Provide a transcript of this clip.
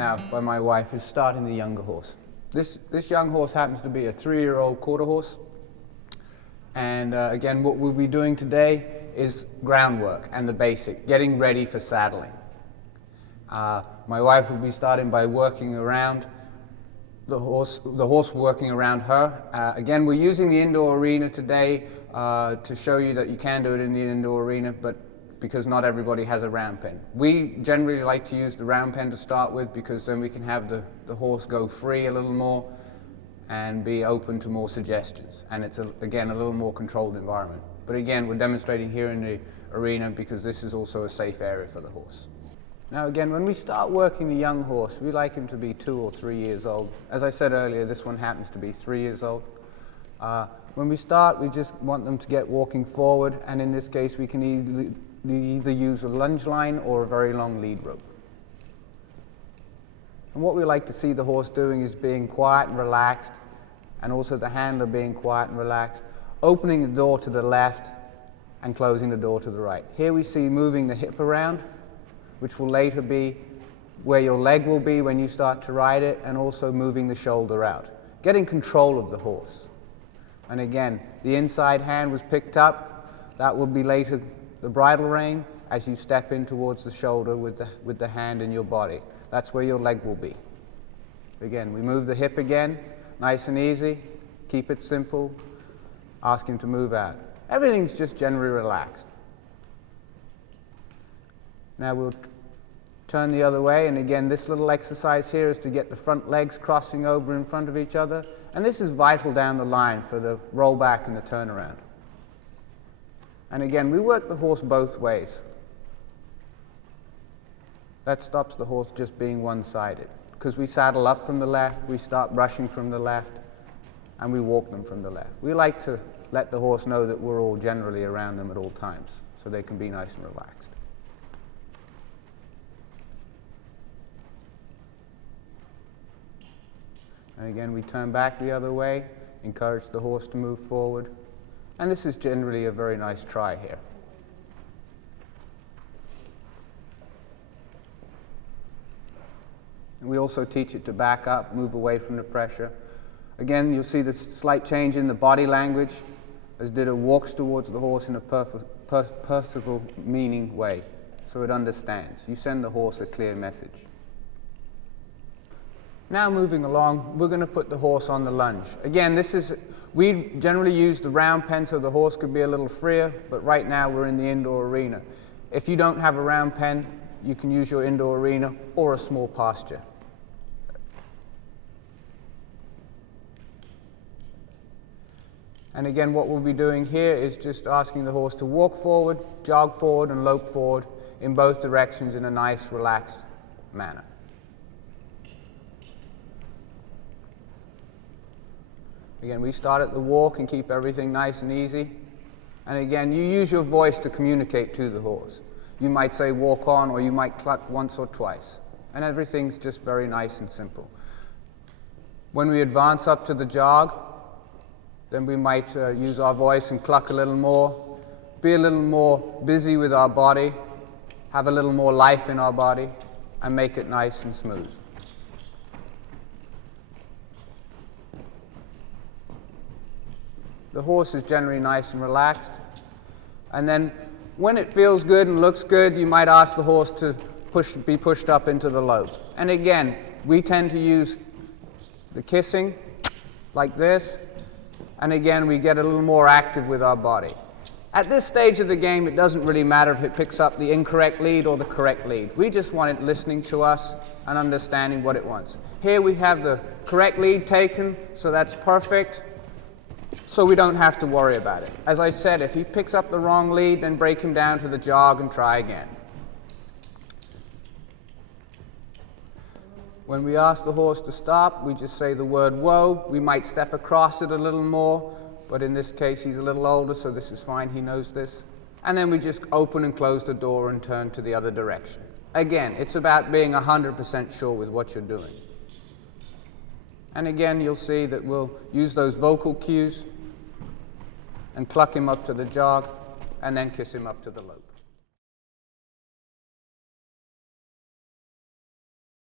now by my wife is starting the younger horse. This young horse happens to be a 3-year-old quarter horse. And again, what we'll be doing today is groundwork and the basic, getting ready for saddling. My wife will be starting by working around the horse working around her. Again, we're using the indoor arena today to show you that you can do it in the indoor arena, but because not everybody has a round pen. We generally like to use the round pen to start with because then we can have the horse go free a little more and be open to more suggestions. And it's, again, a little more controlled environment. But again, we're demonstrating here in the arena because this is also a safe area for the horse. Now again, when we start working the young horse, we like him to be 2 or 3 years old. As I said earlier, this one happens to be 3 years old. When we start, we just want them to get walking forward, and in this case, we can either use a lunge line or a very long lead rope. And what we like to see the horse doing is being quiet and relaxed, and also the handler being quiet and relaxed, opening the door to the left and closing the door to the right. Here we see moving the hip around, which will later be where your leg will be when you start to ride it, and also moving the shoulder out, getting control of the horse. And again, the inside hand was picked up. That will be later the bridle rein as you step in towards the shoulder with the hand in your body. That's where your leg will be. Again, we move the hip again, nice and easy. Keep it simple. Ask him to move out. Everything's just generally relaxed. Now we'll turn the other way, and again, this little exercise here is to get the front legs crossing over in front of each other, and this is vital down the line for the rollback and the turnaround. And again, we work the horse both ways. That stops the horse just being one-sided, because we saddle up from the left, we start brushing from the left, and we walk them from the left. We like to let the horse know that we're all generally around them at all times, so they can be nice and relaxed. And again, we turn back the other way, encourage the horse to move forward. And this is generally a very nice try here. And we also teach it to back up, move away from the pressure. Again, you'll see this slight change in the body language as Ditte walks towards the horse in a purposeful, meaning way, so it understands. You send the horse a clear message. Now moving along, we're going to put the horse on the lunge. Again, we generally use the round pen so the horse could be a little freer, but right now we're in the indoor arena. If you don't have a round pen, you can use your indoor arena or a small pasture. And again, what we'll be doing here is just asking the horse to walk forward, jog forward, and lope forward in both directions in a nice, relaxed manner. Again, we start at the walk and keep everything nice and easy. And again, you use your voice to communicate to the horse. You might say walk on, or you might cluck once or twice. And everything's just very nice and simple. When we advance up to the jog, then we might use our voice and cluck a little more, be a little more busy with our body, have a little more life in our body, and make it nice and smooth. The horse is generally nice and relaxed. And then when it feels good and looks good, you might ask the horse to be pushed up into the lope. And again, we tend to use the kissing like this. And again, we get a little more active with our body. At this stage of the game, it doesn't really matter if it picks up the incorrect lead or the correct lead. We just want it listening to us and understanding what it wants. Here we have the correct lead taken, so that's perfect. So we don't have to worry about it. As I said, if he picks up the wrong lead, then break him down to the jog and try again. When we ask the horse to stop, we just say the word whoa. We might step across it a little more, but in this case he's a little older, so this is fine, he knows this. And then we just open and close the door and turn to the other direction. Again, it's about being 100% sure with what you're doing. And again, you'll see that we'll use those vocal cues and cluck him up to the jog and then kiss him up to the lope.